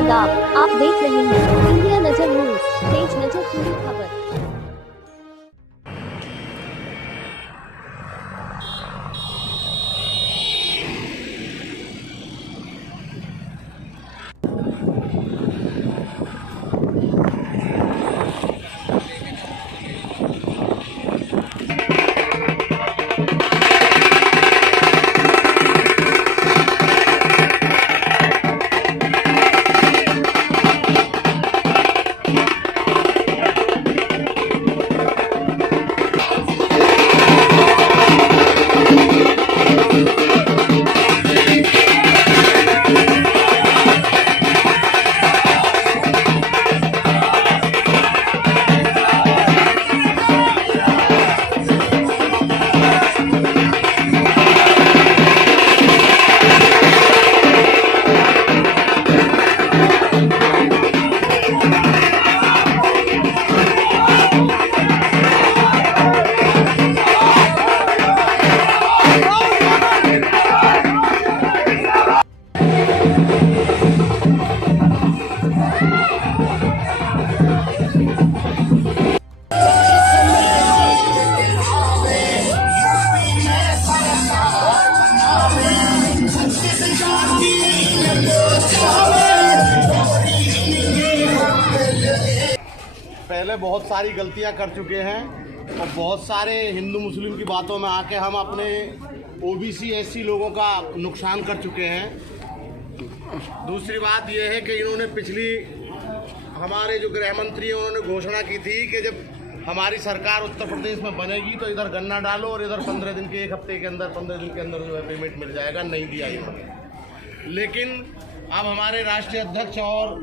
आदाब, आप देख रहे हैं इंडिया नजर न्यूज, तेज नजर पूरी खबर। पहले बहुत सारी गलतियां कर चुके हैं और बहुत सारे हिंदू मुस्लिम की बातों में आके हम अपने ओबीसी एससी लोगों का नुकसान कर चुके हैं। दूसरी बात यह है कि इन्होंने पिछली हमारे जो गृह मंत्री हैं उन्होंने घोषणा की थी कि जब हमारी सरकार उत्तर प्रदेश में बनेगी तो इधर गन्ना डालो और इधर 15 दिन के एक हफ्ते के अंदर 15 दिन के अंदर जो है पेमेंट मिल जाएगा। नहीं दिया इन्होंने। लेकिन अब हमारे राष्ट्रीय अध्यक्ष और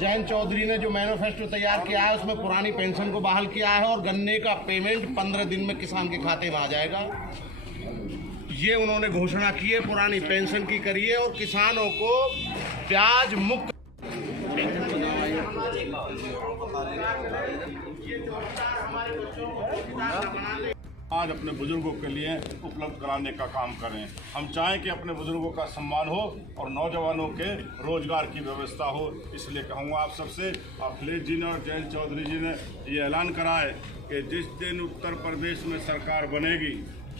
जयंत चौधरी ने जो मैनिफेस्टो तैयार किया है उसमें पुरानी पेंशन को बहाल किया है और गन्ने का पेमेंट 15 दिन में किसान के खाते में आ जाएगा। ये उन्होंने घोषणा की है। पुरानी पेंशन की करिए और किसानों को ब्याज मुक्त आज अपने बुजुर्गों के लिए उपलब्ध कराने का काम करें। हम चाहें कि अपने बुजुर्गों का सम्मान हो और नौजवानों के रोजगार की व्यवस्था हो। इसलिए कहूँगा आप सबसे, अखिलेश जी ने और जयंत चौधरी जी ने ये ऐलान करा है कि जिस दिन उत्तर प्रदेश में सरकार बनेगी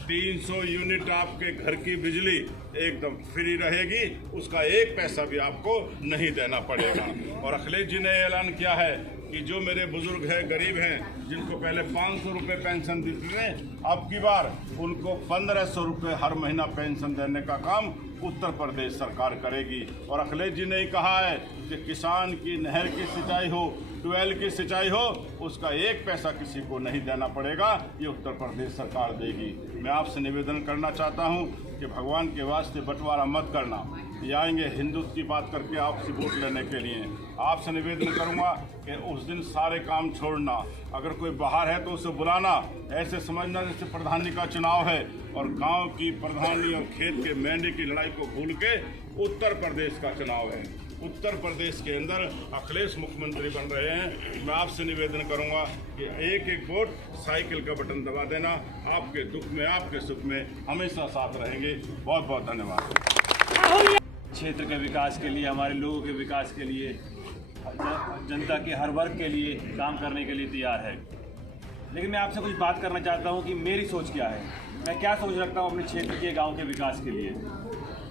300 यूनिट आपके घर की बिजली एकदम फ्री रहेगी, उसका एक पैसा भी आपको नहीं देना पड़ेगा। और अखिलेश जी ने ऐलान किया है कि जो मेरे बुजुर्ग हैं, गरीब हैं, जिनको पहले 500 रुपये पेंशन देते थे, अब की बार उनको 1500 रुपये हर महीना पेंशन देने का काम उत्तर प्रदेश सरकार करेगी। और अखिलेश जी ने ही कहा है कि किसान की नहर की सिंचाई हो, ट्यूबवेल की सिंचाई हो, उसका एक पैसा किसी को नहीं देना पड़ेगा, ये उत्तर प्रदेश सरकार देगी। मैं आपसे निवेदन करना चाहता हूँ कि भगवान के वास्ते बंटवारा मत करना। ये आएंगे हिंदुत्व की बात करके आपसे वोट लेने के लिए। आपसे निवेदन करूंगा कि उस दिन सारे काम छोड़ना, अगर कोई बाहर है तो उसे बुलाना, ऐसे समझना जैसे प्रधानी का चुनाव है और गांव की प्रधानी और खेत के मेंढे की लड़ाई को भूल के उत्तर प्रदेश का चुनाव है। उत्तर प्रदेश के अंदर अखिलेश मुख्यमंत्री बन रहे हैं। मैं आपसे निवेदन करूंगा कि एक एक वोट साइकिल का बटन दबा देना। आपके दुख में, आपके सुख में हमेशा साथ रहेंगे। बहुत बहुत धन्यवाद। क्षेत्र के विकास के लिए, हमारे लोगों के विकास के लिए, जनता के हर वर्ग के लिए काम करने के लिए तैयार है। लेकिन मैं आपसे कुछ बात करना चाहता हूं कि मेरी सोच क्या है, मैं क्या सोच रखता हूं अपने क्षेत्र के, गांव के विकास के लिए।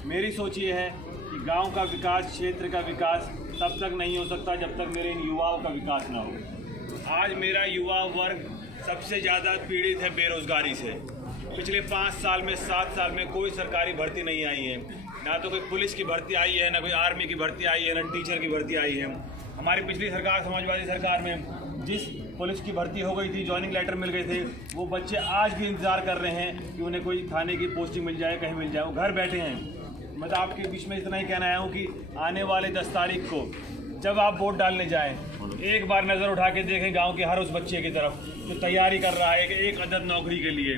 मेरी सोच ये है कि गांव का विकास, क्षेत्र का विकास तब तक नहीं हो सकता जब तक मेरे इन युवाओं का विकास ना हो। आज मेरा युवा वर्ग सबसे ज़्यादा पीड़ित है बेरोजगारी से। पिछले 5 साल में, 7 साल में कोई सरकारी भर्ती नहीं आई है। ना तो कोई पुलिस की भर्ती आई है, ना कोई आर्मी की भर्ती आई है, ना टीचर की भर्ती आई है। हमारी पिछली सरकार, समाजवादी सरकार में जिस पुलिस की भर्ती हो गई थी, जॉइनिंग लेटर मिल गए थे, वो बच्चे आज भी इंतज़ार कर रहे हैं कि उन्हें कोई थाने की पोस्टिंग मिल जाए, कहीं मिल जाए। वो घर बैठे हैं। मैं तो आपके बीच में इतना ही कहना आया हूँ कि आने वाले 10 तारीख को जब आप वोट डालने जाएं, एक बार नज़र उठा के देखें गांव के हर उस बच्चे की तरफ जो तैयारी कर रहा है कि एक अदद नौकरी के लिए,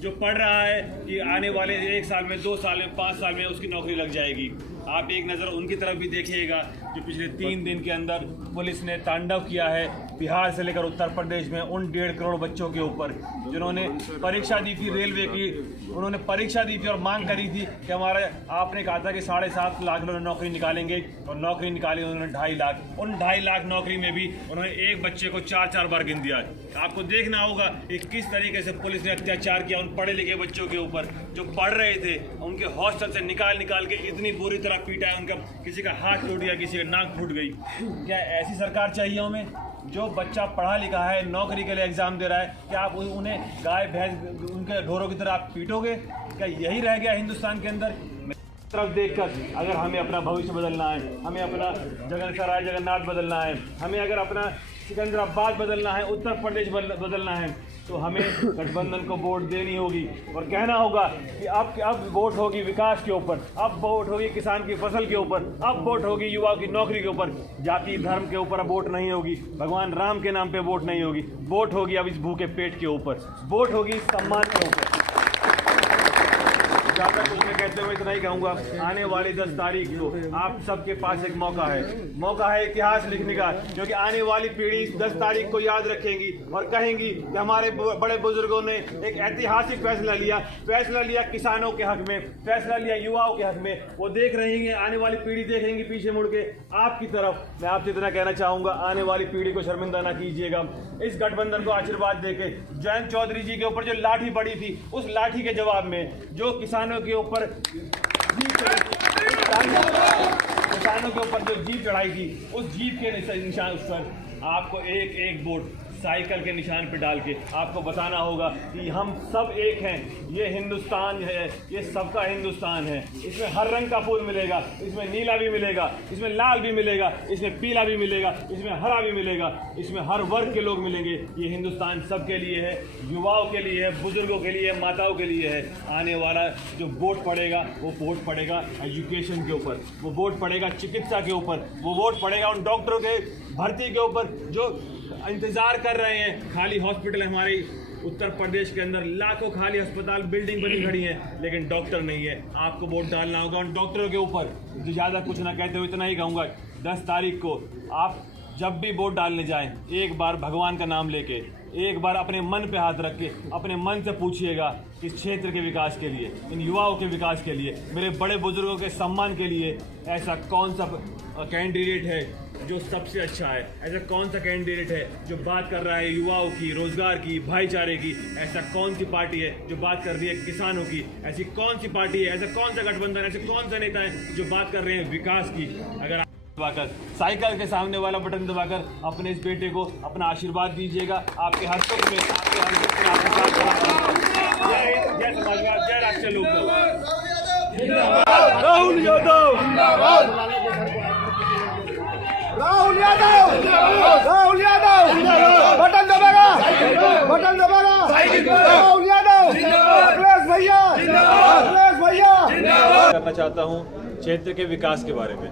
जो पढ़ रहा है कि आने वाले 1 साल में, 2 साल में, 5 साल में उसकी नौकरी लग जाएगी। आप एक नज़र उनकी तरफ भी देखिएगा जो पिछले 3 दिन के अंदर पुलिस ने तांडव किया है बिहार से लेकर उत्तर प्रदेश में उन 1.5 करोड़ बच्चों के ऊपर जिन्होंने परीक्षा दी थी रेलवे की। उन्होंने परीक्षा दी थी और मांग करी थी कि हमारे आपने कहा था कि 7.5 लाख लोग नौकरी निकालेंगे और नौकरी निकाली उन्होंने 2.5 लाख। उन 2.5 लाख नौकरी में भी उन्होंने एक बच्चे को 4 बार गिन दिया। आपको देखना होगा कि किस तरीके से पुलिस ने अत्याचार किया उन पढ़े लिखे बच्चों के ऊपर जो पढ़ रहे थे। उनके हॉस्टल से निकाल के इतनी बुरी तरह पीटा है, उनका किसी का हाथ टूट गया, किसी का नाक फूट गई। क्या ऐसी सरकार चाहिए हमें? जो बच्चा पढ़ा लिखा है नौकरी के लिए एग्जाम दे रहा है, क्या आप उन्हें गाय भैंस उनके ढोरों की तरह आप पीटोगे? क्या यही रह गया हिंदुस्तान के अंदर? तरफ देखकर अगर हमें अपना भविष्य बदलना है, हमें अपना जगन्नाथ बदलना है, हमें अगर अपना सिकंदराबाद बदलना है, उत्तर प्रदेश बदलना है, तो हमें गठबंधन को वोट देनी होगी और कहना होगा कि अब वोट होगी विकास के ऊपर, अब वोट होगी किसान की फसल के ऊपर, अब वोट होगी युवाओं की नौकरी के ऊपर, जाति धर्म के ऊपर अब वोट नहीं होगी, भगवान राम के नाम पे वोट नहीं होगी, वोट होगी अब इस भूखे पेट के ऊपर, वोट होगी सम्मान के ऊपर। ज़्यादा कुछ मैं कहते हुए इतना ही कहूँगा, आने वाली 10 तारीख को आप सबके पास एक मौका है इतिहास लिखने का, क्योंकि आने वाली पीढ़ी 10 तारीख को याद रखेंगी और कहेंगी कि हमारे बड़े बुजुर्गों ने एक ऐतिहासिक फैसला लिया किसानों के हक में, फैसला लिया युवाओं के हक में। वो देख रही है, आने वाली पीढ़ी देखेंगी पीछे मुड़ के आपकी तरफ। मैं आपसे इतना कहना चाहूँगा, आने वाली पीढ़ी को शर्मिंदा ना कीजिएगा। इस गठबंधन को आशीर्वाद देके जयंत चौधरी जी के ऊपर जो लाठी पड़ी थी, उस लाठी के जवाब में जो किसानों के ऊपर जो जीप चढ़ाई थी, उस जीप के निशान उस पर आपको एक वोट साइकिल के निशान पे डाल के आपको बताना होगा कि हम सब एक हैं। ये हिंदुस्तान है, ये सबका हिंदुस्तान है। इसमें हर रंग का फूल मिलेगा, इसमें नीला भी मिलेगा, इसमें लाल भी मिलेगा, इसमें पीला भी मिलेगा, इसमें हरा भी मिलेगा, इसमें हर वर्ग के लोग मिलेंगे। ये हिंदुस्तान सबके लिए है, युवाओं के लिए है, बुजुर्गों के लिए है, माताओं के लिए है। आने वाला जो वोट पड़ेगा वो वोट पड़ेगा एजुकेशन के ऊपर, वो वोट पड़ेगा चिकित्सा के ऊपर, वो वोट पड़ेगा उन डॉक्टरों के भर्ती के ऊपर जो इंतजार कर रहे हैं। खाली हॉस्पिटल हमारे उत्तर प्रदेश के अंदर लाखों खाली अस्पताल बिल्डिंग बनी खड़ी है, लेकिन डॉक्टर नहीं है। आपको वोट डालना होगा उन डॉक्टरों के ऊपर। तो ज़्यादा कुछ ना कहते हुए इतना ही कहूँगा, 10 तारीख को आप जब भी वोट डालने जाएं, एक बार भगवान का नाम लेके, एक बार अपने मन पे हाथ रख के अपने मन से पूछिएगा इस क्षेत्र के विकास के लिए, इन युवाओं के विकास के लिए, मेरे बड़े बुजुर्गों के सम्मान के लिए ऐसा कौन सा कैंडिडेट है जो सबसे अच्छा है, ऐसा कौन सा कैंडिडेट है जो बात कर रहा है युवाओं की, रोजगार की, भाईचारे की, ऐसा कौन सी पार्टी है जो बात कर रही है किसानों की, ऐसी कौन सी पार्टी है, ऐसा कौन सा गठबंधन, ऐसे कौन सा नेता है जो बात कर रहे हैं विकास की। अगर दबाकर साइकिल के सामने वाला बटन दबाकर अपने इस बेटे को अपना आशीर्वाद दीजिएगा। आपके हर सुख में, आपके हर दुख में आपके साथ। जय हिंद, जय समाजवाद, जय राष्ट्रीय लोकदल। राहुल यादव, राहुल यादव बटन दबाएगा, राहुल यादव, अखिलेश भैया। करना चाहता हूँ क्षेत्र के विकास के बारे में।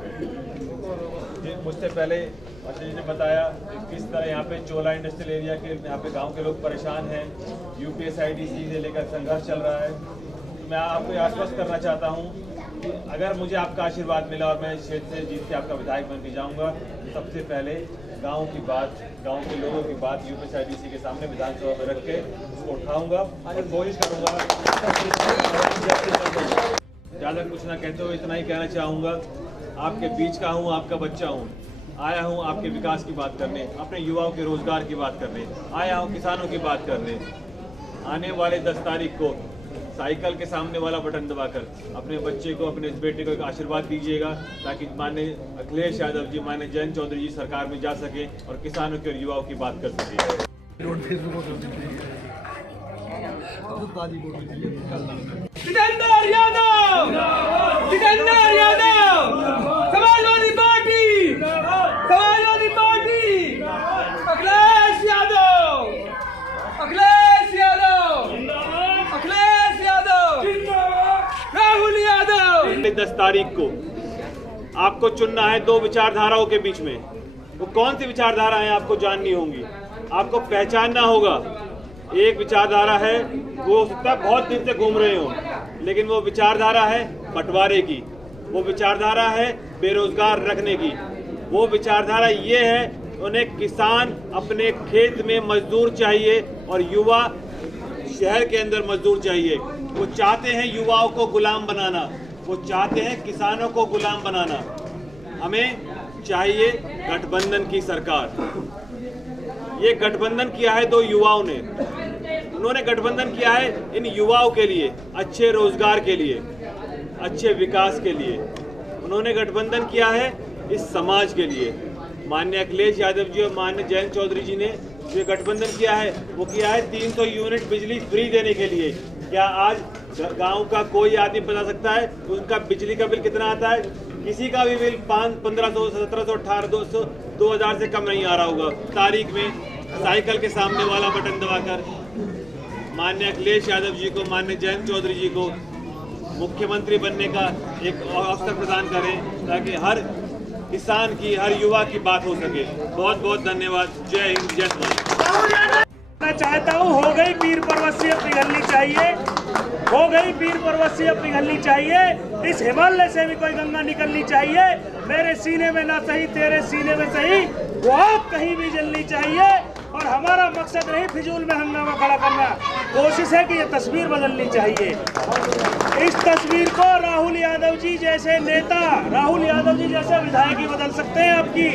मुझसे पहले अजय जी ने बताया कि किस तरह यहाँ पे चोला इंडस्ट्रियल एरिया के यहाँ पे गांव के लोग परेशान हैं, UPSIDC से लेकर संघर्ष चल रहा है। तो मैं आपको आश्वस्त करना चाहता हूँ कि अगर मुझे आपका आशीर्वाद मिला और मैं इस क्षेत्र से जीत के आपका विधायक बन के जाऊँगा, सबसे पहले गाँव की बात, गाँव के लोगों की बात UPSIDC के सामने विधानसभा में रख के उसको उठाऊँगा और कोशिश करूँगा। ज़्यादा कुछ ना कहते हुए इतना ही कहना चाहूँगा, आपके बीच का हूँ, आपका बच्चा हूँ, आया हूँ आपके विकास की बात करने, अपने युवाओं के रोजगार की बात करने, आया हूँ किसानों की बात करने। आने वाले 10 तारीख को साइकिल के सामने वाला बटन दबाकर अपने बच्चे को, अपने इस बेटे को एक आशीर्वाद दीजिएगा, ताकि माननीय अखिलेश यादव जी, माननीय जयंत चौधरी जी सरकार में जा सके और किसानों के और युवाओं की बात कर सके। सिकंदर यादव, समाजवादी पार्टी, अखिलेश यादव, राहुल यादव। 10 तारीख को आपको चुनना है 2 विचारधाराओं के बीच में। वो कौन सी विचारधारा है आपको जाननी होंगी, आपको पहचानना होगा। एक विचारधारा है, वो हो सकता है बहुत दिन से घूम रहे हो, लेकिन वो विचारधारा है बंटवारे की, वो विचारधारा है बेरोजगार रखने की। वो विचारधारा ये है, उन्हें किसान अपने खेत में मजदूर चाहिए और युवा शहर के अंदर मजदूर चाहिए। वो चाहते हैं युवाओं को गुलाम बनाना, वो चाहते हैं किसानों को गुलाम बनाना। हमें चाहिए गठबंधन की सरकार। ये गठबंधन किया है दो युवाओं ने, उन्होंने गठबंधन किया है इन युवाओं के लिए, अच्छे रोजगार के लिए, अच्छे विकास के लिए। उन्होंने गठबंधन किया है इस समाज के लिए। माननीय अखिलेश यादव जी और माननीय जयंत चौधरी जी ने जो गठबंधन किया है वो किया है 300 यूनिट बिजली फ्री देने के लिए। क्या आज गांव का कोई आदमी बता सकता है उनका बिजली का बिल कितना आता है? किसी का भी बिल 1500, 1700, 1800, 2000 से कम नहीं आ रहा होगा। तारीख में साइकिल के सामने वाला बटन दबाकर माननीय अखिलेश यादव जी को, माननीय जयंत चौधरी जी को मुख्यमंत्री बनने का एक अवसर प्रदान करें ताकि हर किसान की, हर युवा की बात हो सके। बहुत बहुत धन्यवाद। जय हिंद, जय भारत। मैं चाहता हूँ हो गई पीर पर्वत से पिघलनी चाहिए, हो गई पीर पर्वत से पिघलनी चाहिए। इस हिमालय से भी कोई गंगा निकलनी चाहिए। मेरे सीने में ना सही तेरे सीने में सही, वो आप कहीं भी जलनी चाहिए। और हमारा मकसद नहीं फिजूल में हंगामा खड़ा करना, कोशिश है कि ये तस्वीर बदलनी चाहिए। इस तस्वीर को राहुल यादव जी जैसे नेता, राहुल यादव जी जैसे विधायक ही बदल सकते हैं आपकी।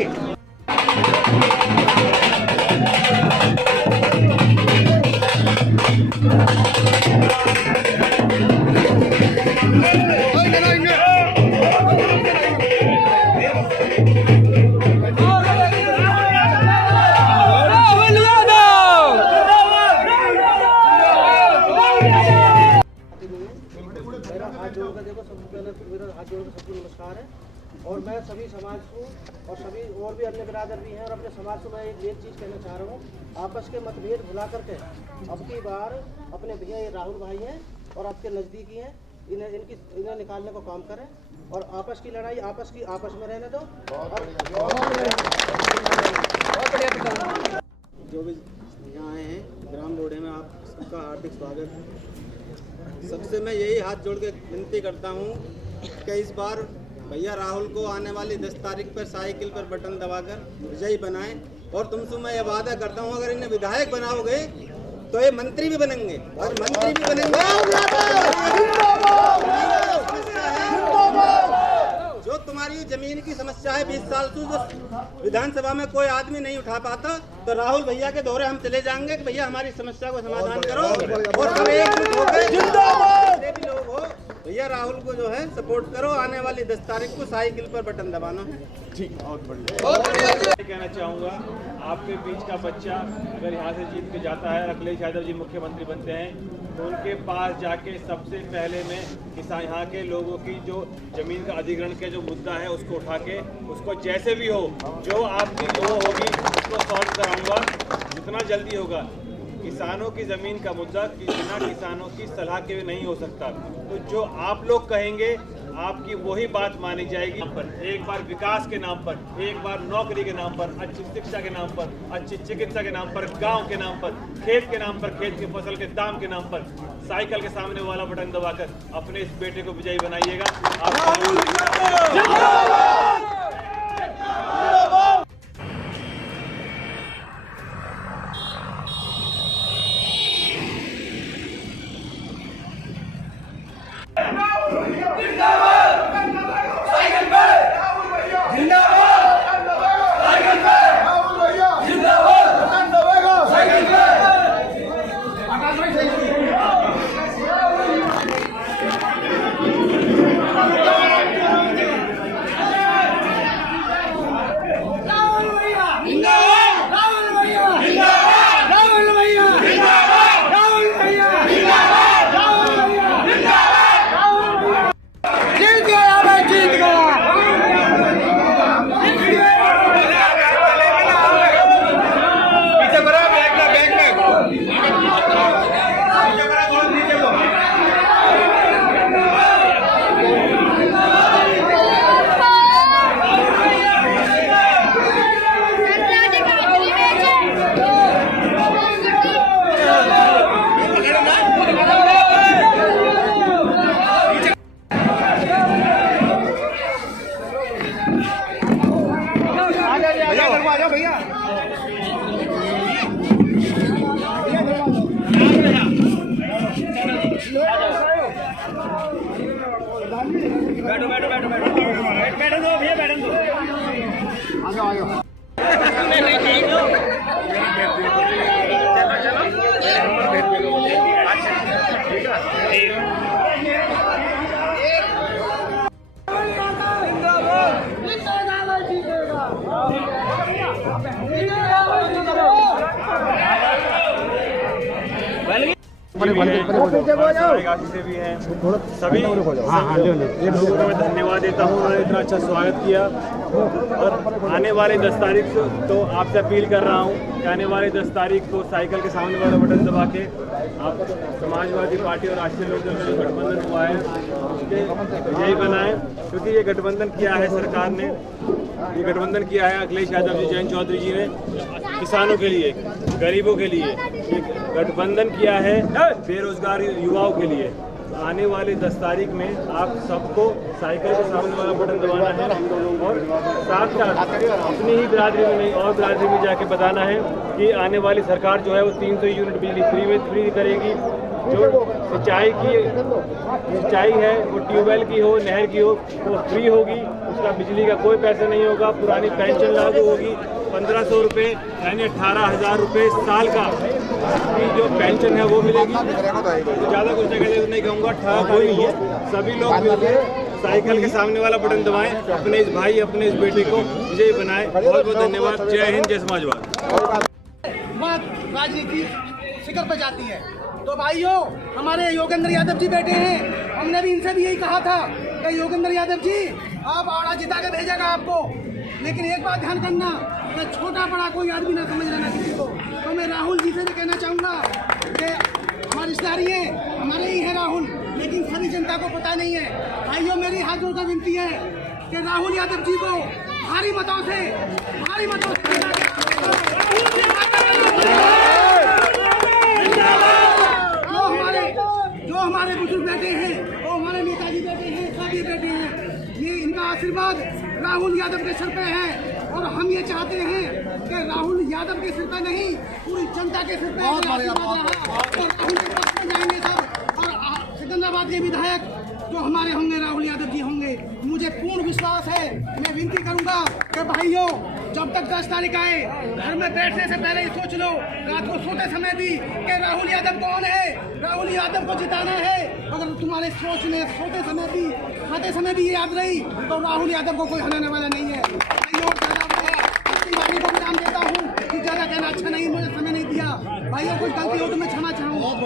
नमस्कार है। और मैं सभी समाज को और सभी और भी अन्य बिरादर भी हैं और अपने समाज को मैं एक चीज़ कहना चाह रहा हूँ, आपस के मतभेद भुला करके अब की बार अपने भैया ये राहुल भाई हैं और आपके नज़दीकी हैं, इन्हें निकालने को काम करें और आपस की लड़ाई आपस में रहने दो। जो भी यहाँ आए हैं ग्राम लोढ़े में, आप सबका हार्दिक स्वागत है। सबसे मैं यही हाथ जोड़ के विनती करता हूँ कि इस बार भैया राहुल को आने वाली 10 तारीख पर साइकिल पर बटन दबाकर विजयी बनाएं। और तुमसे मैं ये वादा करता हूँ अगर इन्हें विधायक बनाओगे तो ये मंत्री भी बनेंगे और मंत्री भी बनेंगे। जो तुम्हारी जमीन की समस्या है 20 साल से, जो विधानसभा में कोई आदमी नहीं उठा पाता, तो राहुल भैया के दौरे हम चले जाएंगे कि भैया हमारी समस्या को समाधान करो। और सब एकजुट होकर जितने भी लोग हो भैया राहुल को जो है सपोर्ट करो। आने वाली 10 तारीख को साइकिल पर बटन दबाना है। ठीक, बहुत बढ़िया। कहना चाहूँगा, आपके बीच का बच्चा अगर यहाँ से जीत के जाता है, अखिलेश यादव जी मुख्यमंत्री बनते हैं, तो उनके पास जाके सबसे पहले मैं किसान यहाँ के लोगों की जो जमीन का अधिग्रहण के जो मुद्दा है उसको उठा के उसको जैसे भी हो, जो आपकी जो होगी उसको सॉल्व कराऊंगा जितना जल्दी होगा। किसानों की ज़मीन का मुद्दा बिना किसानों की सलाह के नहीं हो सकता। तो जो आप लोग कहेंगे आपकी वही बात मानी जाएगी। एक बार विकास के नाम पर, एक बार नौकरी के नाम पर, अच्छी शिक्षा के नाम पर, अच्छी चिकित्सा के नाम पर, गांव के नाम पर, खेत के नाम पर, खेत की फसल के दाम के नाम पर साइकिल के सामने वाला बटन दबाकर अपने इस बेटे को विजयी बनाइएगा। आ जाओ भैया। बैठो दो भैया, बैठो दो। आ जाओ आ जाओ। से भी हैं सभी लोगों को मैं धन्यवाद देता हूँ, उन्होंने इतना अच्छा स्वागत किया। और आने वाले 10 तारीख को तो आपसे अपील कर रहा हूँ कि आने वाले 10 तारीख को साइकिल के सामने वाला बटन दबा के आप समाजवादी पार्टी और राष्ट्रीय लोकदल का जो गठबंधन हुआ है उसके यही बनाएं, क्योंकि ये गठबंधन किया है सरकार ने, ये गठबंधन किया है अखिलेश यादव जी, जयंत चौधरी जी ने किसानों के लिए, गरीबों के लिए, ये गठबंधन किया है बेरोजगार युवाओं के लिए। आने वाले 10 तारीख में आप सबको साइकिल के सामने वाला बटन दबाना है और साथ साथ अपनी ही बिरादरी में नहीं और बिरादरी में जाके बताना है कि आने वाली सरकार जो है वो 300 यूनिट बिजली फ्री करेगी। जो सिंचाई है वो ट्यूबवेल की हो, नहर की हो, वो फ्री होगी, उसका बिजली का कोई पैसा नहीं होगा। पुरानी पेंशन लागू होगी, 1500 रुपये यानी 18,000 रुपये साल का की जो पेंशन है वो मिलेगी। ज़्यादा कुछ नहीं कहूँगा, 18 तारीख को सभी लोग मिलकर साइकिल के सामने वाला बटन दबाएं, अपने इस भाई अपने इस बेटे को विजयी बनाएं। बहुत बहुत धन्यवाद। जय हिंद, जय समाजवाद। बात राजनीति शिखर पर जाती है तो भाइयों, हमारे योगेंद्र यादव जी बैठे हैं, हमने भी इनसे भी यही कहा था कि योगेंद्र यादव जी आप आड़ा जिता के भेजेगा आपको, लेकिन एक बात ध्यान करना कि छोटा बड़ा कोई आदमी ना समझ लेना किसी को। तो मैं राहुल जी से भी कहना चाहूँगा कि हमारे रिश्तेदारी है, हमारे ही है राहुल, लेकिन सारी जनता को पता नहीं है। भाइयों, मेरी हाथ जोड़कर विनती है कि राहुल यादव जी को भारी मतों से जो हमारे बुजुर्ग बैठे हैं, वो हमारे नेताजी बैठे हैं, सभी बैठे हैं, ये इनका आशीर्वाद राहुल यादव के सिर पे है। और हम ये चाहते हैं कि राहुल यादव के सिर पे नहीं, पूरी जनता के सिर पे राहुल के पास में जाएंगे सब। और सिकंदराबाद के विधायक जो हमारे होंगे राहुल यादव जी होंगे, मुझे पूर्ण विश्वास है। मैं विनती करूंगा कि भाइयों, जब तक 10 तारीख आए, घर में बैठने से पहले ही सोच लो, रात को सोते समय भी कि राहुल यादव कौन है, राहुल यादव को जिताना है। अगर तुम्हारे सोच में सोते समय भी खाते समय भी ये याद रही तो राहुल यादव को कोई हराने वाला नहीं है। भाइयों, को विराम देता हूँ कि ज़्यादा कहना अच्छा नहीं, मुझे समय नहीं दिया। भाइयों, कोई गलती हो तो मैं क्षमा चाहूँ।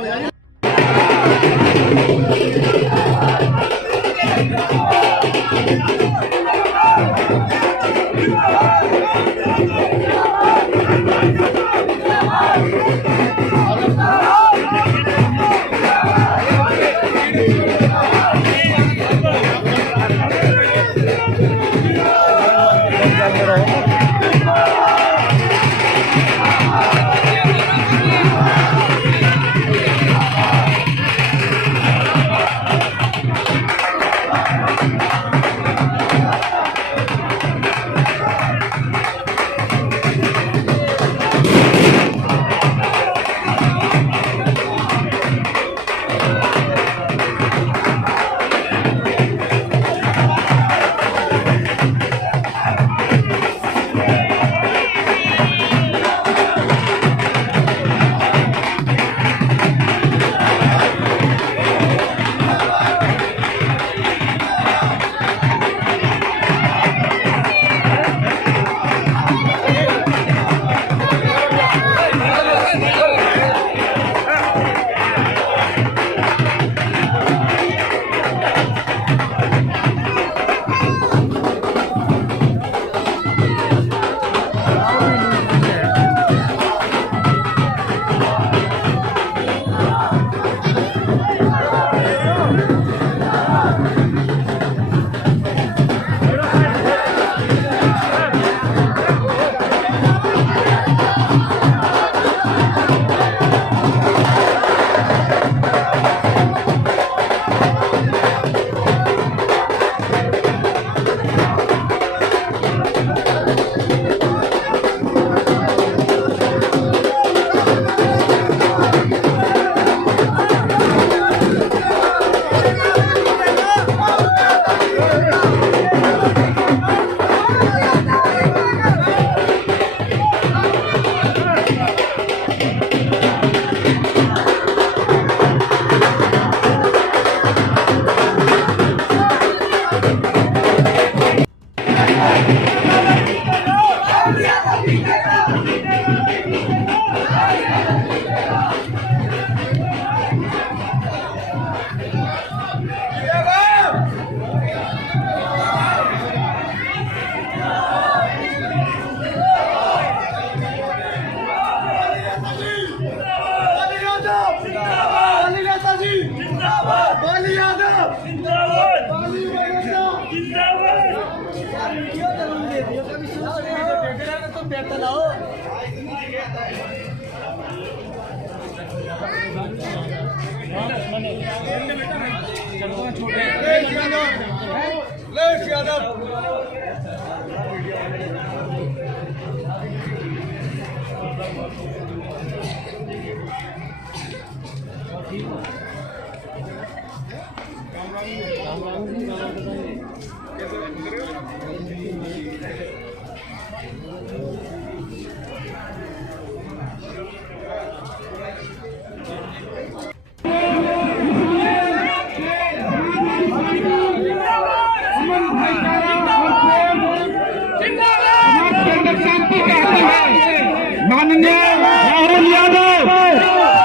माननीय राहुल यादव,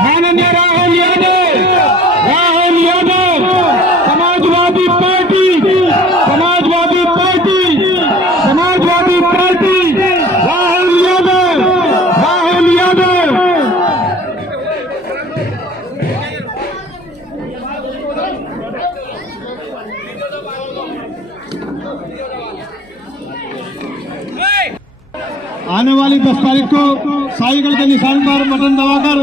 माननीय Rahul Yadav, Rahul Yadav, Samajwadi party, Samajwadi party, Samajwadi party, Rahul Yadav, Rahul Yadav. आने वाली 10 तारीख को साइकिल के निशान पर बटन दबाकर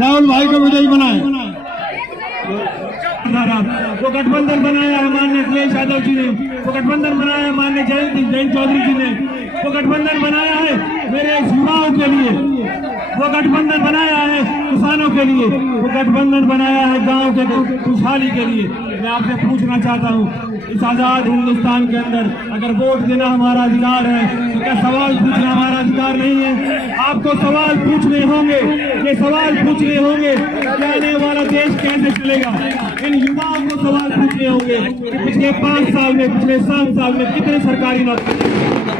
राहुल भाई को विजयी बनाए। वो गठबंधन बनाया है माननीय अखिलेश यादव जी ने, वो गठबंधन बनाया है माननीय जयंत चौधरी जी ने, वो गठबंधन बनाया है मेरे युवाओं के लिए, वो गठबंधन बनाया है किसानों के लिए, वो गठबंधन बनाया है गांव के खुशहाली के लिए। मैं आपसे पूछना चाहता हूँ, इस आजाद हिंदुस्तान के अंदर अगर वोट देना हमारा अधिकार है तो क्या सवाल पूछना हमारा अधिकार नहीं है? आपको सवाल पूछने होंगे, ये सवाल पूछने होंगे कि आने वाला देश कैसे चलेगा। इन युवाओं को सवाल पूछने होंगे कि पिछले 5 साल में, पिछले 7 साल में कितने सरकारी नौकरी,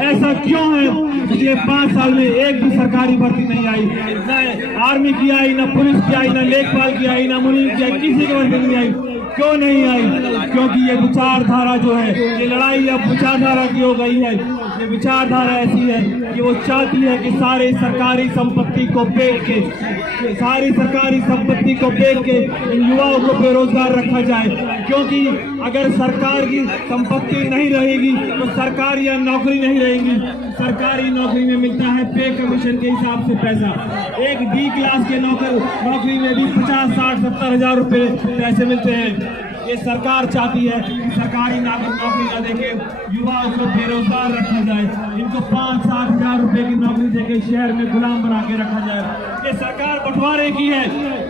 ऐसा क्यों है पिछले 5 साल में एक भी सरकारी भर्ती नहीं आई, न आर्मी की आई, न पुलिस की आई, न लेखपाल की आई, न मुनीम की आई, किसी की भर्ती नहीं आई। क्यों नहीं आई? क्योंकि ये विचारधारा जो है, ये लड़ाई अब विचारधारा की हो गई है। ये विचारधारा ऐसी है कि वो चाहती है कि सारी सरकारी संपत्ति को बेच के, सारी सरकारी संपत्ति को बेच के इन युवाओं को बेरोजगार रखा जाए। क्योंकि अगर सरकार की संपत्ति नहीं रहेगी तो सरकारी या नौकरी नहीं रहेगी। सरकारी नौकरी में मिलता है पे कमीशन के हिसाब से पैसा। एक डी क्लास के नौकरी में भी 50, 60, 70 हजार रुपए पैसे मिलते हैं। ये सरकार चाहती है कि सरकारी नौकरी न देके युवाओं को बेरोजगार रखा जाए, इनको 5-7 हजार रुपए की नौकरी देके शहर में गुलाम बना के रखा जाए। ये सरकार बंटवारे की है।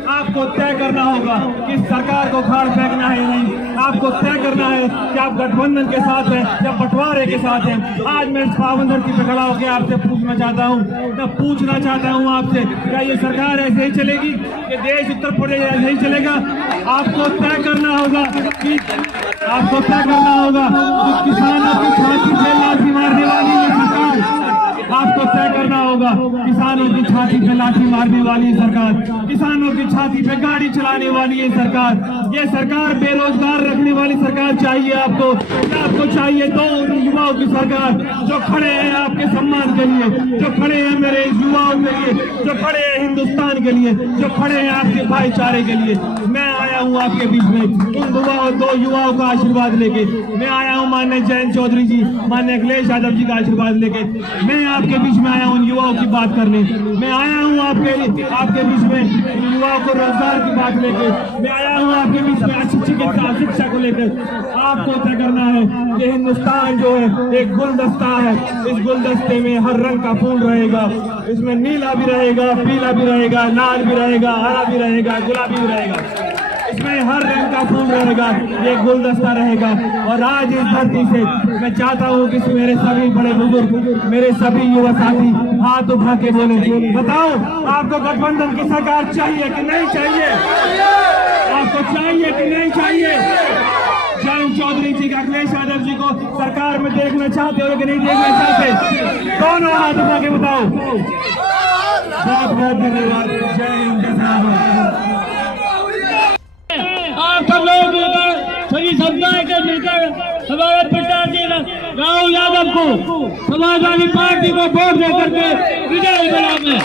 आपको तय करना होगा कि सरकार को खाड़ फेंकना है या नहीं। आपको तय करना है कि आप गठबंधन के साथ हैं या बंटवारे के साथ हैं। आज मैं इस पावन धरती पे खड़ा होकर आपसे पूछना चाहता हूँ, आपसे, क्या ये सरकार ऐसे ही चलेगी? ये देश उत्तर प्रदेश ऐसे ही चलेगा? आपको तय करना होगा कि किसानों की छाती पे लाठी मारने वाली है सरकार। आपको तय करना होगा किसानों की छाती पे लाठी मारने वाली सरकार, किसानों की छाती पे गाड़ी चलाने वाली है सरकार। ये सरकार बेरोजगार रखने वाली सरकार चाहिए आपको। आपको चाहिए तो युवाओं की सरकार जो खड़े हैं आपके सम्मान के लिए, जो खड़े हैं मेरे युवाओं के लिए, जो खड़े हैं हिंदुस्तान के लिए, जो खड़े हैं आपके भाईचारे के लिए। मैं आया हूँ आपके बीच में उन दो युवाओं का आशीर्वाद लेके। मैं आया हूँ माननीय जयंत चौधरी जी, माननीय अखिलेश यादव जी का आशीर्वाद लेके। मैं आपके बीच में आया हूँ उन युवाओं की बात करने। मैं आया हूँ आपके बीच में युवाओं को रोजगार की बात लेके। मैं आया हूँ आपके बीच में अच्छी चिकित्सा शिक्षा को लेकर। आपको तय करना है कि हिंदुस्तान जो है एक गुलदस्ता है। इस गुलदस्ते में हर रंग का फूल रहेगा। इसमें नीला भी रहेगा, पीला भी रहेगा, लाल भी रहेगा, हरा भी रहेगा, गुलाबी भी रहेगा। इसमें हर रंग का फूल रहेगा, ये गुलदस्ता रहेगा। और आज इस धरती से मैं चाहता हूँ कि मेरे सभी बड़े बुजुर्ग, मेरे सभी युवा साथी हाथ उठा के बोले, बताओ आपको गठबंधन की सरकार चाहिए कि नहीं चाहिए? आपको चाहिए कि नहीं चाहिए? जयंत चौधरी जी का, अखिलेश यादव जी को सरकार में देखना चाहते हो कि नहीं देखना चाहते? कौन हाथ उठा के बताओ। बहुत बहुत धन्यवाद। जय हिंद। आप सब लोग सभी समुदाय के मिलकर हमारे पिताजी राहुल यादव को समाजवादी पार्टी को वोट दे करके विजयी बनावे।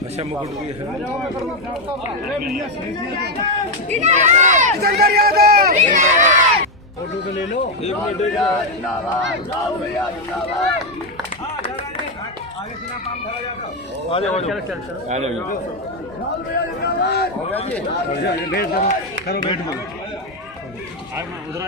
अच्छा मुकुट भी है। फोटो को ले लो। एक मिनट। करो बैठ दो। उधर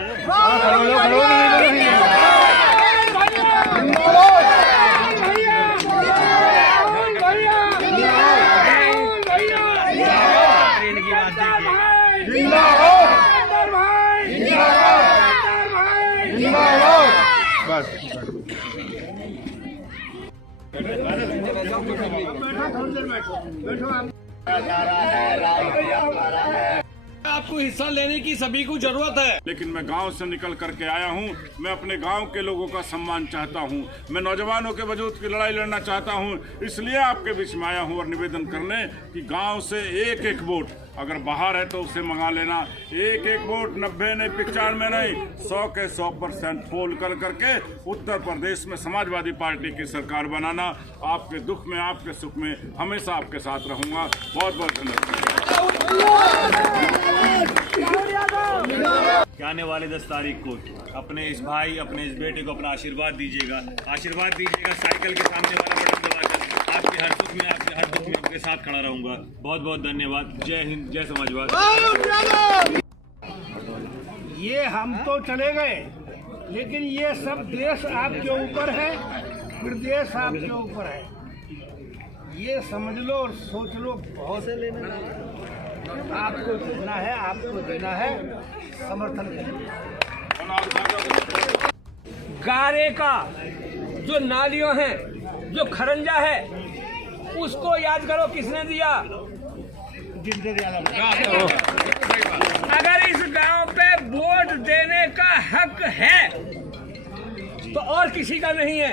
आपको हिस्सा लेने की सभी को जरूरत है, लेकिन मैं गांव से निकल करके आया हूं। मैं अपने गांव के लोगों का सम्मान चाहता हूं। मैं नौजवानों के वजूद की लड़ाई लड़ना चाहता हूं। इसलिए आपके बीच में आया हूं और निवेदन करने कि गांव से एक एक वोट, अगर बाहर है तो उसे मंगा लेना। एक एक वोट 90 नहीं, 95 नहीं, 100 के 100% पोल कर करके उत्तर प्रदेश में समाजवादी पार्टी की सरकार बनाना। आपके दुख में, आपके सुख में हमेशा आपके साथ रहूंगा। बहुत बहुत धन्यवाद। आने वाले 10 तारीख को अपने इस भाई, अपने इस बेटे को अपना आशीर्वाद दीजिएगा। आशीर्वाद दीजिएगा। साइकिल के सामने वाला बटन दबाकर आपके हर सुख में, आपके हर दुख में आपके साथ खड़ा रहूंगा। बहुत बहुत धन्यवाद। जय हिंद, जय समाजवाद। ये हम तो चले गए, लेकिन ये सब देश आपके ऊपर है, प्रदेश आपके ऊपर है। ये समझ लो और सोच लो। बहुत से लेना आपको देना है, आपको देना है, समर्थन करें। गारे का जो नालियों हैं, जो खरंजा है, उसको याद करो किसने दिया। अगर इस गांव पे वोट देने का हक है तो और किसी का नहीं है।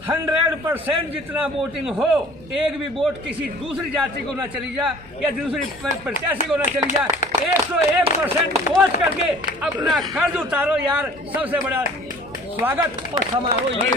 100% जितना वोटिंग हो, एक भी वोट किसी दूसरी जाति को ना चली जा या दूसरी प्रत्याशी को ना चली जा। 101% वोट करके अपना कर्ज उतारो यार। सबसे बड़ा स्वागत और समारोह ये